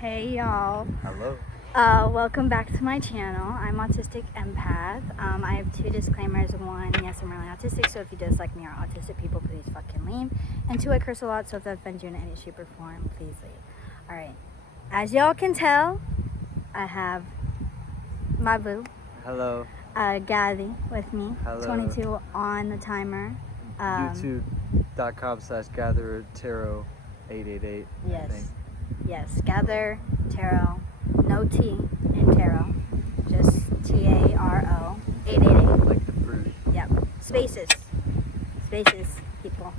Hey y'all. Hello. Welcome back to my channel. I'm Autistic Empath. I have two disclaimers. One, yes, I'm really autistic, so if you dislike me or autistic people, please fucking leave. And two, I curse a lot, so if that offends you in any shape or form, please leave. Alright. As y'all can tell, I have my boo. Hello. Gaddy with me. Hello. 22 on the timer. YouTube.com/gatherer taro 888. Yes, gather tarot, no T in tarot, just TARO 888. Like the fruit. Yep. Spaces, people.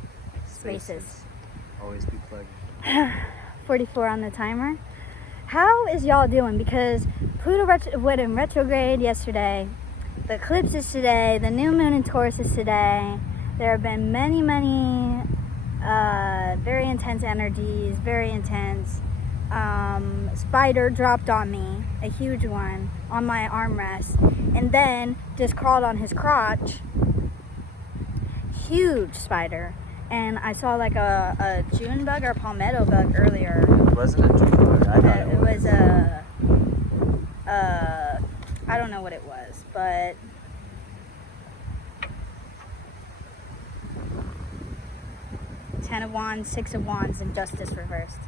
Spaces. Always be plugging. 44 on the timer. How is y'all doing? Because Pluto went in retrograde yesterday. The eclipse is today. The new moon in Taurus is today. There have been many very intense energies, very intense. Spider dropped on me, a huge one, on my armrest, and then just crawled on his crotch. Huge spider. And I saw like a June bug or palmetto bug earlier. It wasn't a June bug. I thought It was I don't know what it was, but Ten of Wands, Six of Wands, and Justice reversed.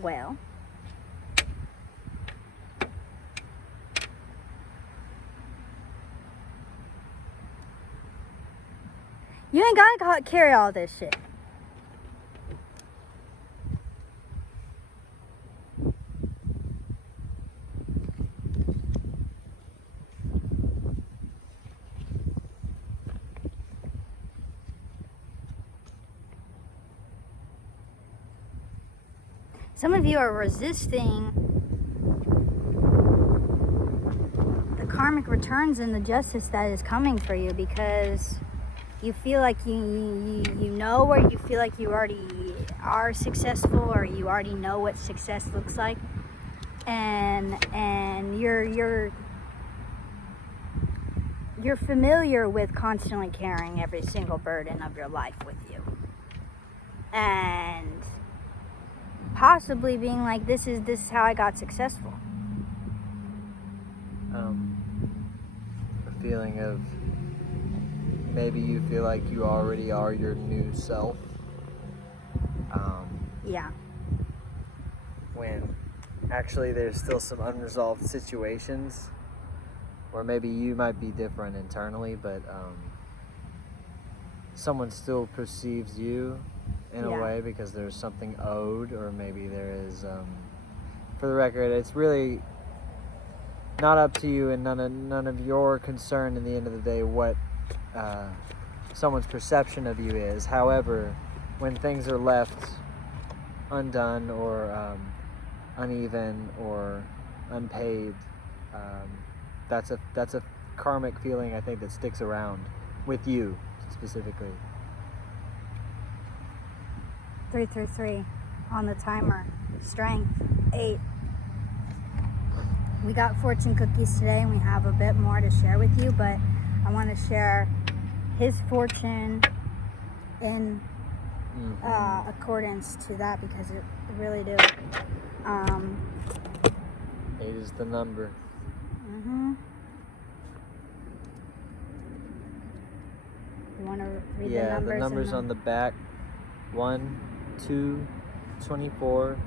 Well, you ain't gotta carry all this shit. Some of you are resisting the karmic returns and the justice that is coming for you because you feel like you know, or you feel like you already are successful, or you already know what success looks like, and you're familiar with constantly carrying every single burden of your life with you, and possibly being like, this is how I got successful. A feeling of maybe you feel like you already are your new self. Yeah. When actually there's still some unresolved situations, or maybe you might be different internally, but someone still perceives you in a way because there's something owed, or maybe there is, for the record, it's really not up to you and none of your concern in the end of the day what someone's perception of you is. However, when things are left undone or uneven or unpaid, that's a karmic feeling, I think, that sticks around with you specifically. 333 on the timer. Strength 8. We got fortune cookies today, and we have a bit more to share with you, but I want to share his fortune in accordance to that, because it really do. 8 is the number. You want to read the numbers on the back: 1, 2, 24,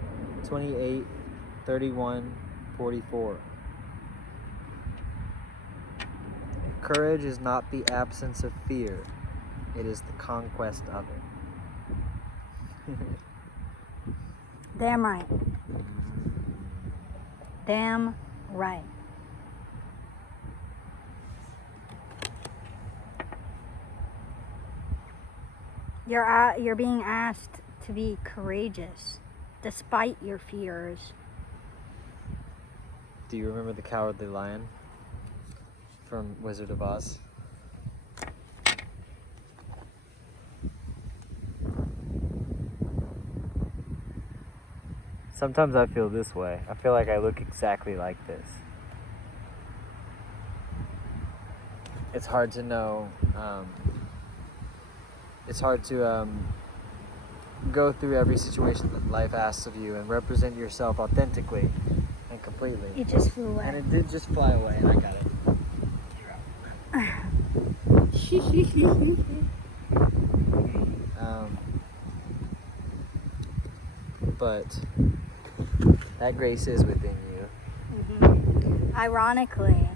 28, 31, 44. Courage is not the absence of fear, it is the conquest of it. Damn right. Damn right. You're being asked to be courageous despite your fears. Do you remember the Cowardly Lion from Wizard of Oz? Sometimes I feel this way. I feel like I look exactly like this. It's hard to know it's hard to go through every situation that life asks of you and represent yourself authentically and completely. It just flew away. And it did just fly away, and I got it. But that grace is within you. Ironically,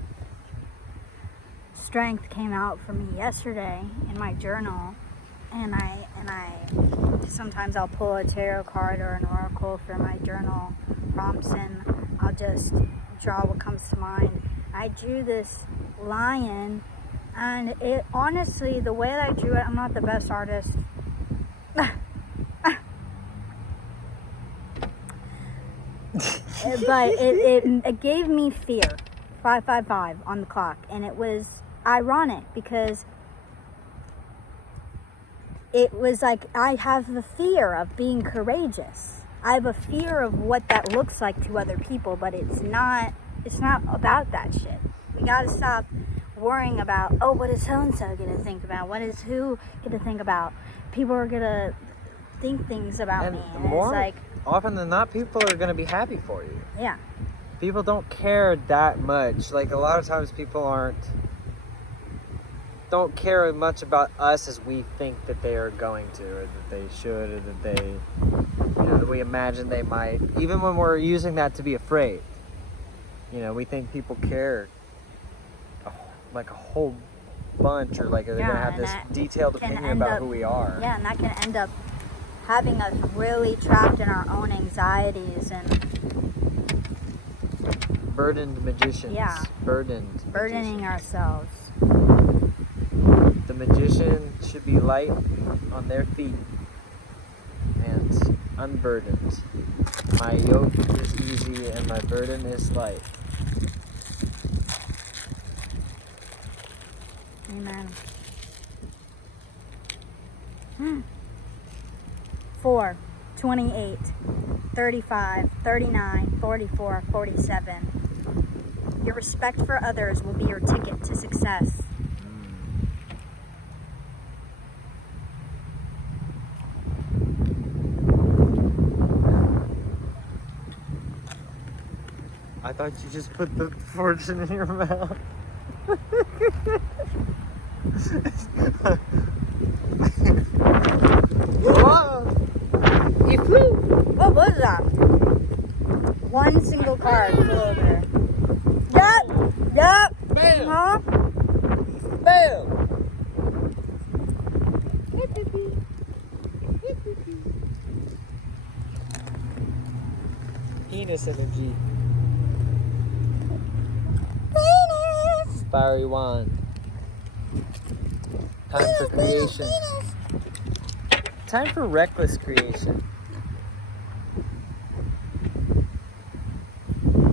strength came out for me yesterday in my journal, and I sometimes I'll pull a tarot card or an oracle for my journal prompts, and I'll just draw what comes to mind. I drew this lion, and it honestly, the way that I drew it, I'm not the best artist. But it gave me fear. 555 on the clock, and it was ironic because it was like I have the fear of being courageous. I have a fear of what that looks like to other people, but it's not about that shit. We gotta stop worrying about, oh, what is so-and-so gonna think about? What is who gonna think about? People are gonna think things about me. And more it's like, often than not, people are gonna be happy for you. yeah. People don't care that much. Like, a lot of times people don't care as much about us as we think that they are going to, or that they should, or that they, that we imagine they might. Even when we're using that to be afraid, we think people care like a whole bunch, or like they're gonna have this detailed opinion about who we are. Yeah, and that can end up having us really trapped in our own anxieties and burdened magicians. Yeah. Burdening magicians. Ourselves. The magician should be light on their feet and unburdened. My yoke is easy and my burden is light. Amen. 4, 28, 35, 39, 44, 47. Your respect for others will be your ticket to success. I thought you just put the fortune in your mouth. Whoa! He flew! What was that? One single card flew over. Yup! Bam! Huh? Bam! Penis energy. Penis! Fiery wand. Time for creation. Time for reckless creation.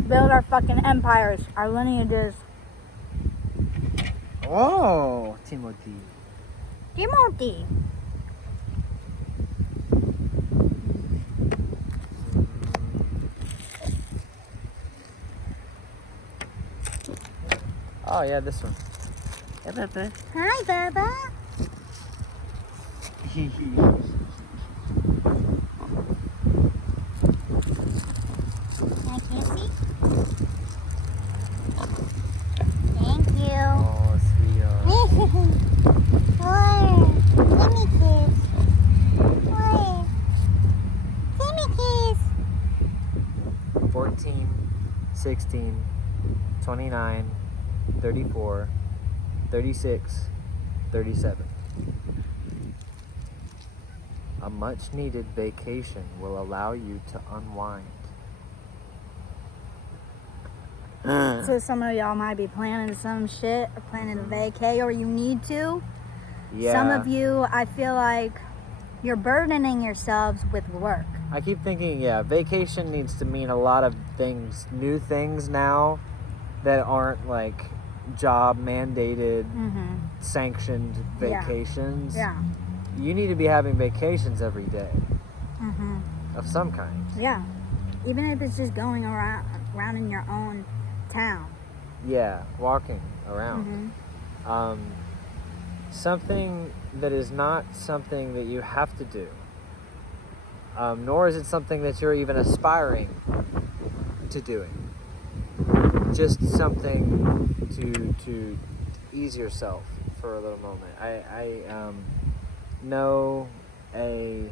Build our fucking empires, our lineages. Oh, Timothy. Timothy. Oh yeah, this one. Hey, Bubba. Hi, Bubba. I can't see. Thank you. Oh, sweetheart. Give me kiss. What? Give me kiss. 14, 16, 29, 34, 36, 37. A much needed vacation will allow you to unwind. So some of y'all might be planning some shit, or planning a vacay, or you need to. Yeah. Some of you, I feel like you're burdening yourselves with work. I keep thinking, vacation needs to mean a lot of things, new things now that aren't like job mandated, sanctioned vacations. Yeah. You need to be having vacations every day of some kind. Yeah. Even if it's just going around in your own town. Yeah, walking around. something that is not something that you have to do, nor is it something that you're even aspiring to doing. Just something to ease yourself for a little moment. I know a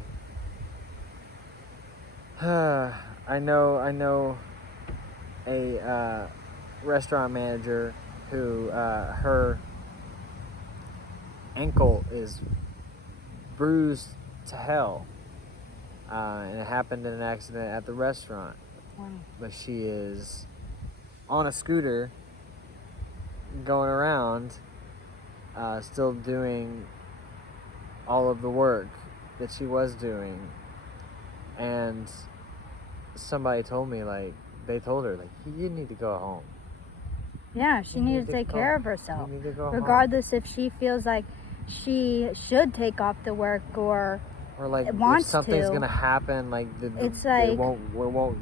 I know a restaurant manager who her ankle is bruised to hell, and it happened in an accident at the restaurant. Wow. But she is on a scooter going around, still doing all of the work that she was doing. And somebody told me, like, they told her, like, you need to go home. Yeah, she You needed to take care of You herself. need to go home. Regardless if she feels like she should take off the work or like wants if something's to. gonna happen, like It's it like- won't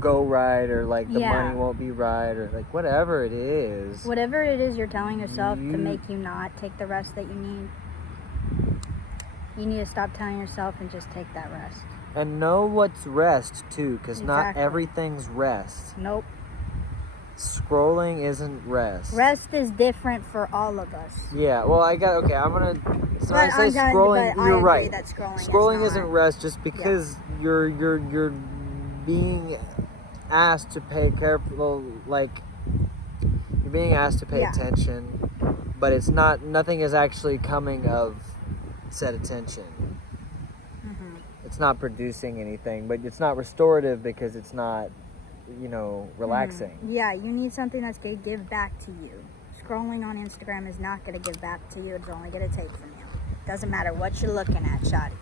go right, or like the Yeah. money won't be right, or like whatever it is. Whatever it is you're telling yourself to You- make you not take the rest that you need to stop telling yourself and just take that rest. And know what's rest too, because not Exactly. everything's rest. Nope. Scrolling isn't rest. Rest is different for all of us. Yeah, well, I'm gonna. So But I say scrolling. but I You're agree right. that scrolling Scrolling is not. isn't rest, just because you're being asked to pay careful, like you're being asked to pay Yeah. attention, but it's not. Nothing is actually coming of said attention. Mhm. It's not producing anything, but it's not restorative because it's not, relaxing. Yeah, you need something that's going to give back to you. Scrolling on Instagram is not going to give back to you. It's only going to take from you. Doesn't matter what you're looking at, shoddy.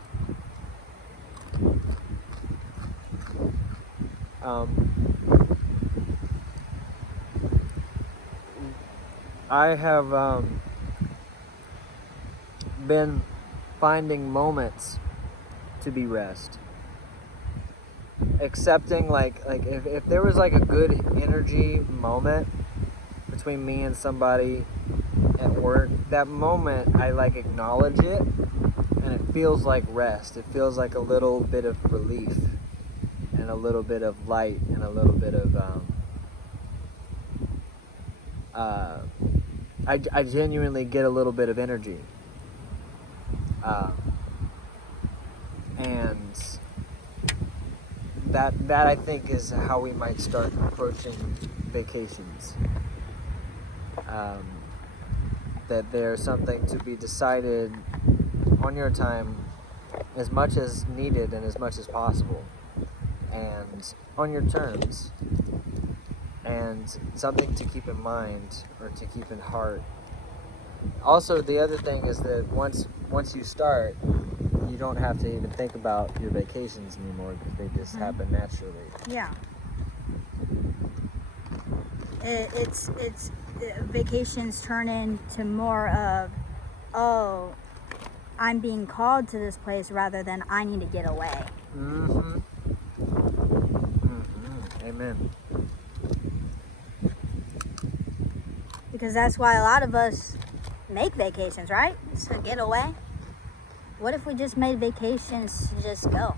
I have been finding moments to be rest. Accepting like if there was like a good energy moment between me and somebody at work, that moment I like acknowledge it, and it feels like rest. It feels like a little bit of relief and a little bit of light and a little bit of I genuinely get a little bit of energy, and that I think is how we might start approaching vacations. That there's something to be decided on your time as much as needed and as much as possible, and on your terms, and something to keep in mind or to keep in heart. Also, the other thing is that once you start, you don't have to even think about your vacations anymore because they just happen naturally. Yeah. It's vacations turn into more of, oh, I'm being called to this place rather than I need to get away. Mm-hmm. Amen. Because that's why a lot of us make vacations, right? To get away. What if we just made vacations to just go?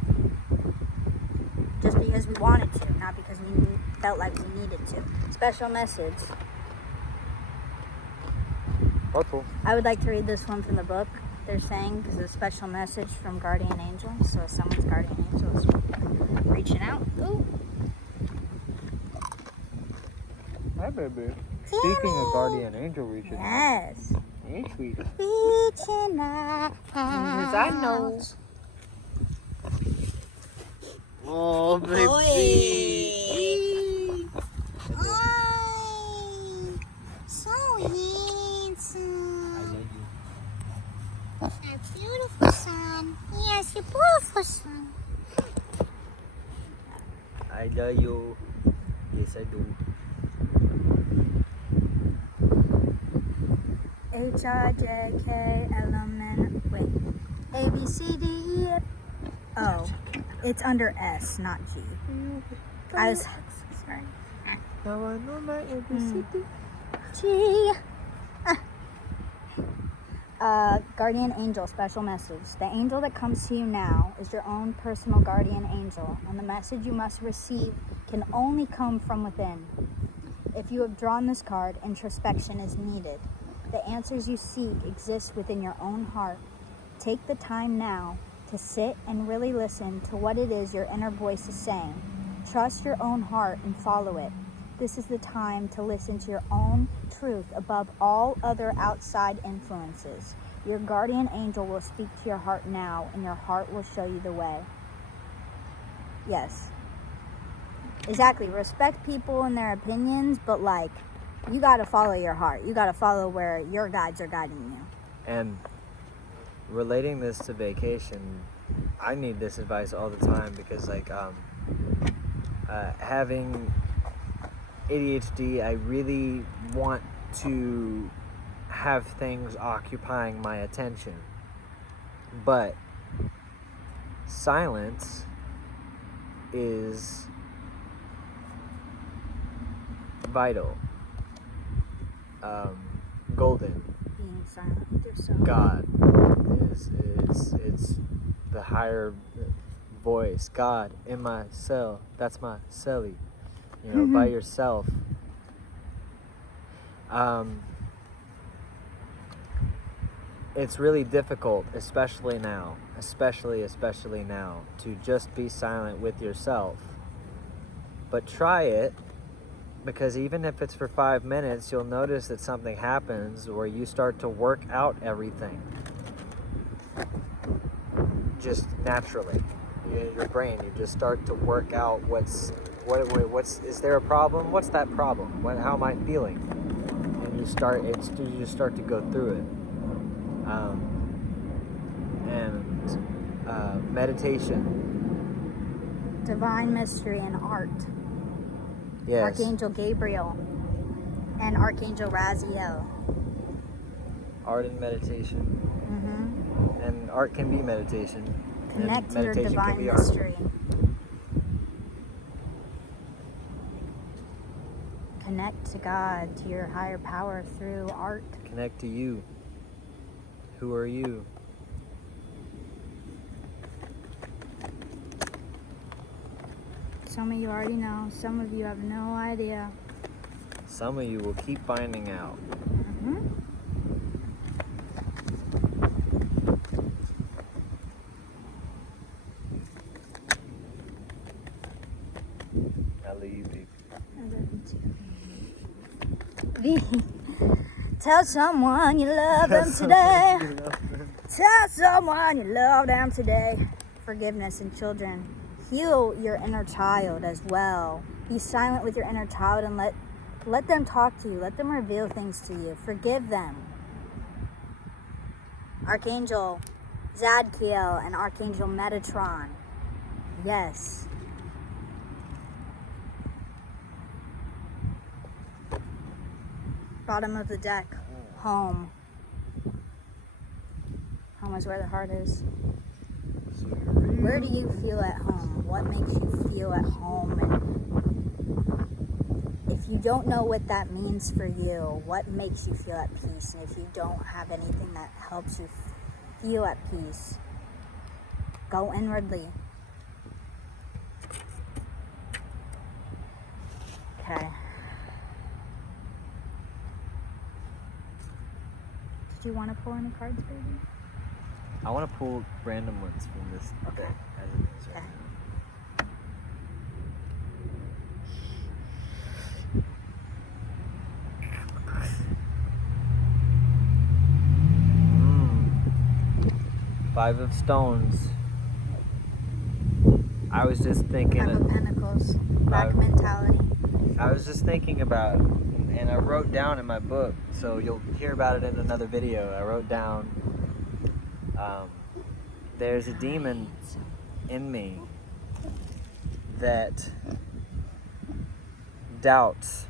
Just because we wanted to, not because we felt like we needed to. Special message. Hopeful. I would like to read this one from the book. They're saying because it's a special message from Guardian Angel. So if someone's Guardian Angel is reaching out. Ooh. Hi, baby. Speaking of Guardian Angel reaching out. Yes. Hey, sweetie. Reaching out. Yes, I know. Oh, baby. Oi. So handsome. I love you. Our beautiful son. Yes, your beautiful son. I love you. Yes, I do. H-I-J-K-L-M-N. Wait. A, B, C, D, E, F. Oh. It's under S, not G. I was... Sorry. Now I know my ABCD. G. Guardian angel, special message. The angel that comes to you now is your own personal guardian angel, and the message you must receive can only come from within. If you have drawn this card, introspection is needed. The answers you seek exist within your own heart. Take the time now to sit and really listen to what it is your inner voice is saying. Trust your own heart and follow it. This is the time to listen to your own truth above all other outside influences. Your guardian angel will speak to your heart now, and your heart will show you the way. Yes. Exactly. Respect people and their opinions, but like, you got to follow your heart. You got to follow where your guides are guiding you. And relating this to vacation, I need this advice all the time because, like, having ADHD, I really want to have things occupying my attention, but silence is vital. Golden. Being silent with yourself. God is it's the higher voice. God in my cell. That's my celly. You know, by yourself. It's really difficult, especially now, to just be silent with yourself. But try it, because even if it's for 5 minutes, you'll notice that something happens where you start to work out everything. Just naturally. Your brain, you just start to work out what's, is there a problem? What's that problem? How am I feeling? And you just start to go through it. Meditation. Divine mystery and art. Yes. Archangel Gabriel and Archangel Raziel. Art and meditation. Mm-hmm. And art can be meditation. Connect to your meditation divine can be art. mystery. Connect to God, to your higher power through art. Connect to you. Who are you? Some of you already know. Some of you have no idea. Some of you will keep finding out. Mm-hmm. I love you, baby. I love you too. Tell someone you love them today. Tell someone you love them today. Forgiveness in children. Heal your inner child as well. Be silent with your inner child and let them talk to you. Let them reveal things to you. Forgive them. Archangel Zadkiel and Archangel Metatron. Yes. Bottom of the deck. Home. Home is where the heart is. Where do you feel at home? What makes you feel at home? And if you don't know what that means for you, what makes you feel at peace? And if you don't have anything that helps you feel at peace, go inwardly. Okay. Did you want to pull any cards, baby? I want to pull random ones from this deck as it is right now. 5 of Stones. I was just thinking. 5 of Pentacles. Black mentality. I was just thinking about, and I wrote down in my book, so you'll hear about it in another video. I wrote down, there's a demon in me that doubts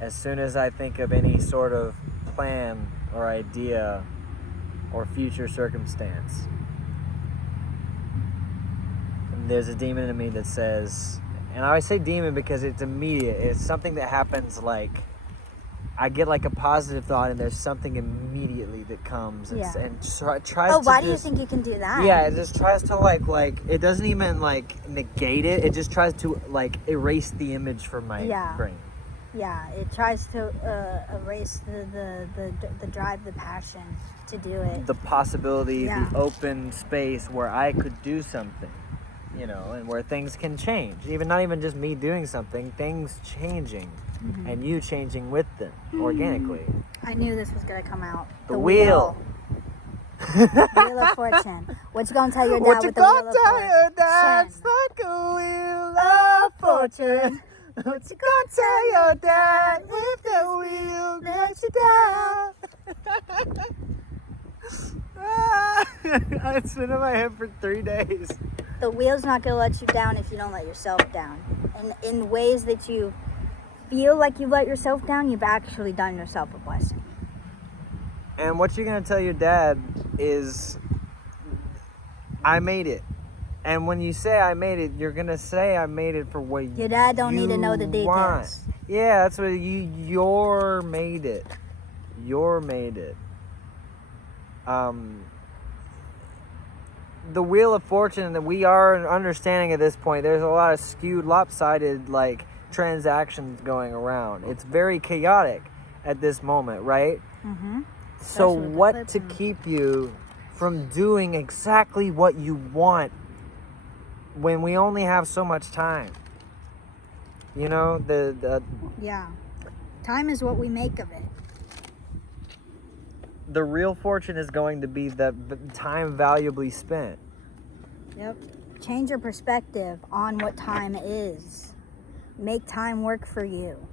as soon as I think of any sort of plan or idea or future circumstance. And there's a demon in me that says, and I always say demon because it's immediate. It's something that happens like I get like a positive thought, and there's something immediately that comes and, Yeah. tries Oh, to why do you just- think you can do that? Yeah, it just tries to like it doesn't even like negate it. It just tries to like erase the image from my brain. Yeah, it tries to erase the drive, the passion to do it. The possibility, Yeah. the open space where I could do something, you know, and where things can change. Even not even just me doing something, things changing, and you changing with them organically. I knew this was gonna come out. The wheel. Wheel of Fortune. What you gonna tell your dad What you with the gonna Wheel of tell Fortune? your dad? It's like a wheel of fortune. What you gonna tell your dad if the wheel lets you down? It's been in my head for 3 days. The wheel's not gonna let you down if you don't let yourself down. And in ways that you feel like you've let yourself down, you've actually done yourself a blessing. And what you're gonna tell your dad is, I made it. And when you say I made it, you're gonna say I made it for what Your dad don't need to know the you details. want. Yeah, that's what you're made it. You're made it. The Wheel of Fortune that we are understanding at this point, there's a lot of skewed, lopsided like transactions going around. It's very chaotic at this moment, right? Mm-hmm. So Especially with the what clips to and- keep you from doing exactly what you want when we only have so much time? You know, Yeah. Time is what we make of it. the real fortune is going to be the time valuably spent. Yep. Change your perspective on what time is. Make time work for you.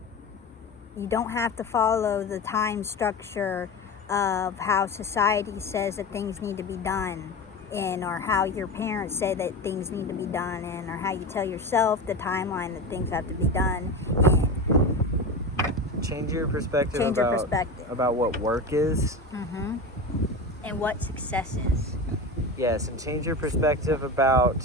You don't have to follow the time structure of how society says that things need to be done in, or how your parents say that things need to be done in, or how you tell yourself the timeline that things have to be done in. Change your perspective Change your about perspective. about what work is. Mm-hmm. And what success is. Yes, and change your perspective about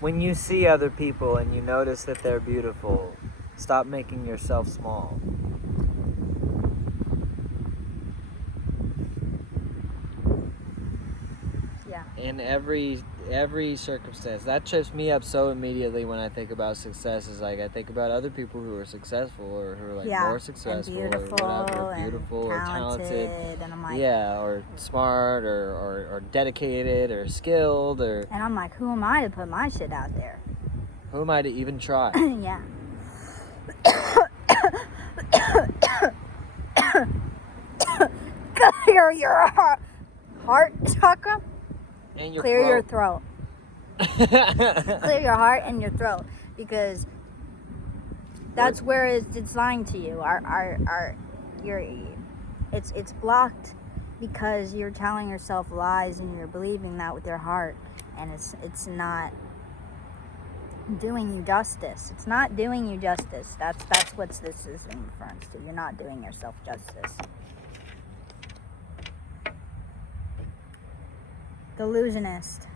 when you see other people and you notice that they're beautiful, stop making yourself small. Yeah. In every circumstance. That trips me up so immediately when I think about success. Is like I think about other people who are successful or who are like more successful and beautiful, or whatever, beautiful or talented. And I'm like, Yeah, or smart or dedicated or skilled, or and I'm like, who am I to put my shit out there? who am I to even try? Yeah. Clear your heart chakra. And your Clear your throat. throat. Clear your heart and your throat, because that's where it's lying to you. It's blocked because you're telling yourself lies and you're believing that with your heart, and it's not doing you justice. It's not doing you justice. That's what this is in reference to. You're not doing yourself justice. Delusionist.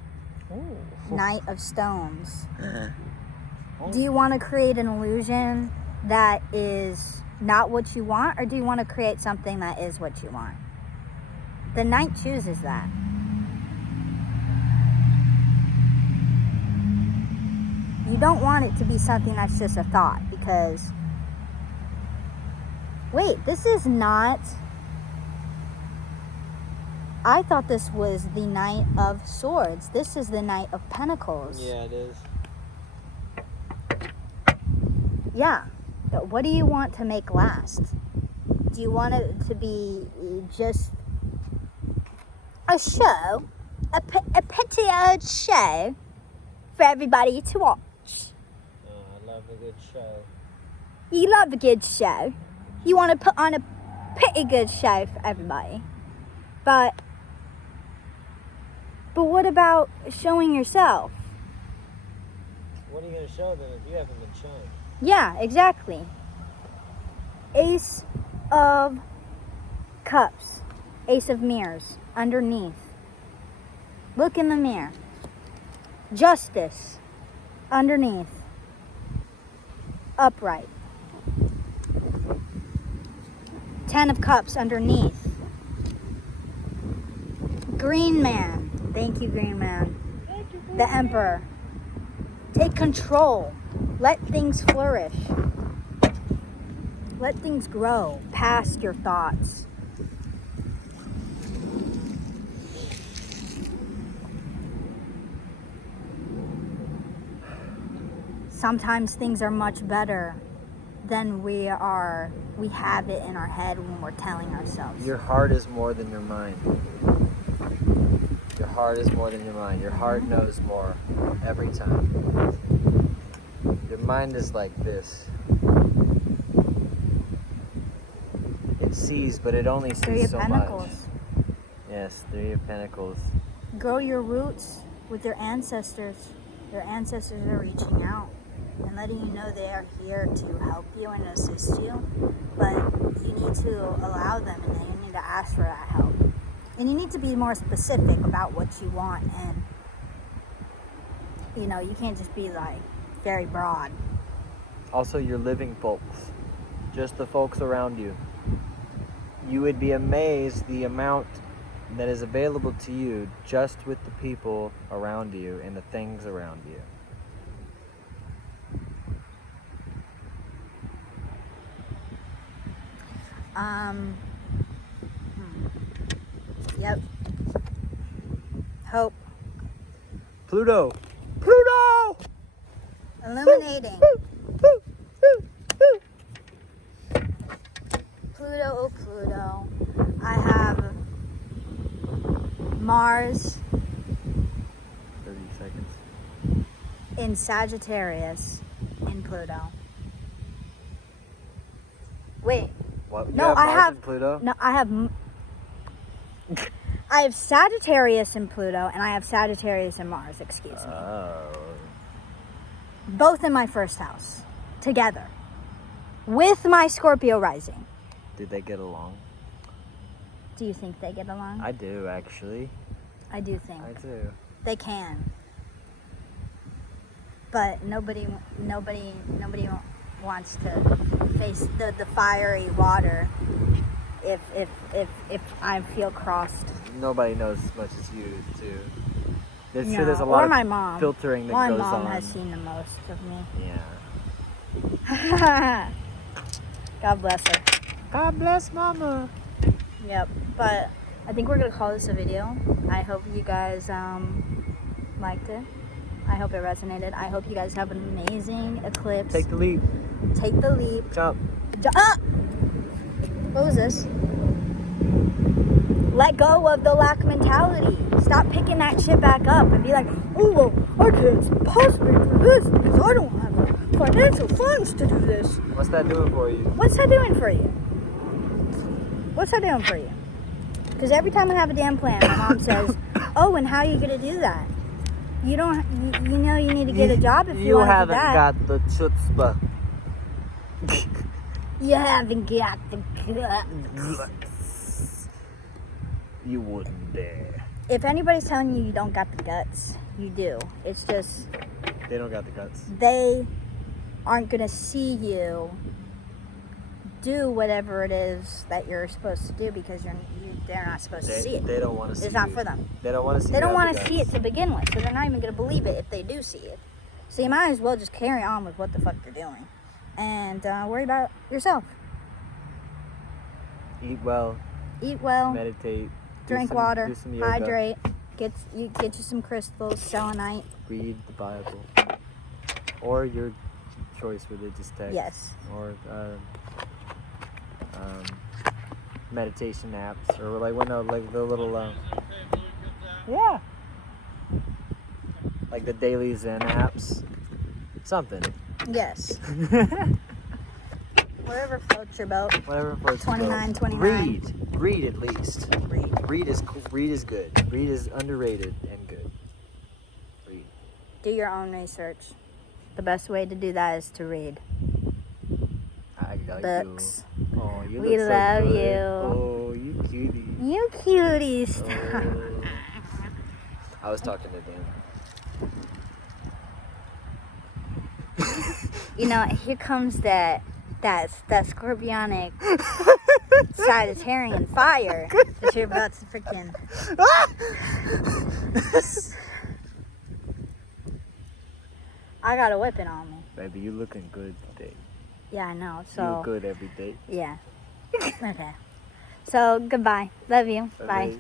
Ooh. Knight of Stones. Do you want to create an illusion that is not what you want, or do you want to create something that is what you want? The Knight chooses that. You don't want it to be something that's just a thought, because wait, this is not... I thought this was the Knight of Swords. This is the Knight of Pentacles. Yeah, it is. Yeah. But what do you want to make last? Do you want it to be just a show? A petty show for everybody to watch? Oh, I love a good show. You love a good show. You want to put on a pretty good show for everybody. But what about showing yourself? What are you going to show them if you haven't been shown? Yeah, exactly. Ace of Cups. Ace of Mirrors. Underneath. Look in the mirror. Justice. underneath, upright. 10 of Cups underneath. Green Man. Thank you, Green Man. The Emperor. Take control. Let things flourish. Let things grow past your thoughts. Sometimes things are much better than we have it in our head when we're telling ourselves. Your heart is more than your mind. Your heart is more than your mind. Your heart knows more every time. Your mind is like this. It sees, but it only sees so much. 3 of Pentacles. Yes, 3 of Pentacles. Grow your roots with your ancestors. Your ancestors are reaching out and letting you know they are here to help you and assist you. But you need to allow them, and then you need to ask for that help. And you need to be more specific about what you want, and you can't just be like very broad. Also, your living folks, just the folks around you. You would be amazed the amount that is available to you just with the people around you and the things around you. Yep. Hope. Pluto! Pluto! Illuminating. Pluto, oh Pluto. I have Mars 30 seconds. in Sagittarius in Pluto. Wait. What? No, I Mars have and Pluto? No, I have Sagittarius in Pluto, and I have Sagittarius in Mars, excuse me. Oh. Both in my first house, together, with my Scorpio rising. Did they get along? Do you think they get along? I do, actually. I do think I do. they can, but nobody wants to face the fiery water if I feel crossed. Nobody knows as much as you do. There's No, sure there's a or lot my of mom. filtering that My goes mom on. has seen the most of me. Yeah. God bless her. God bless Mama. Yep. But I think we're gonna call this a video. I hope you guys liked it. I hope it resonated. I hope you guys have an amazing eclipse. Take the leap. Take the leap. Jump. What was this? Let go of the lack mentality. Stop picking that shit back up and be like, oh, well, I can't possibly do this because I don't have the financial funds to do this. What's that doing for you? What's that doing for you? What's that doing for you? Because every time I have a damn plan, my mom says, oh, and how are you going to do that? You don't, you know you need to get a job if you want to do that. You haven't got the chutzpah. You haven't got the guts. You wouldn't dare. If anybody's telling you you don't got the guts, you do. It's just They don't got the guts. they aren't going to see you do whatever it is that you're supposed to do because they're not supposed to see it. They don't want to see It's not you. for them. They don't want to see They don't want to see it to begin with, so they're not even going to believe it if they do see it. So you might as well just carry on with what the fuck you're doing and worry about yourself. Eat well. Eat well. Meditate. Drink water. Do some yoga. Hydrate. Get you some crystals. Selenite. Read the Bible. Or your choice religious text. Yes. Or meditation apps, or like the little yeah, like the daily Zen apps, something. Yes. Whatever floats your boat. Whatever floats your boat. 29. Read at least. Read. Read is cool. Read is good. Read is underrated and good. Read. Do your own research. The best way to do that is to read. I got Books. you. Oh, you We look so love good. you. Oh, you cutie. You cuties. Oh. I was talking to Dan. you know, here comes that scorpionic Sagittarian fire that you're about to freaking. I got a whipping on me. Baby, you looking good today. Yeah, I know. You So look good every day. yeah. Okay. So goodbye. Love you. Bye. Bye.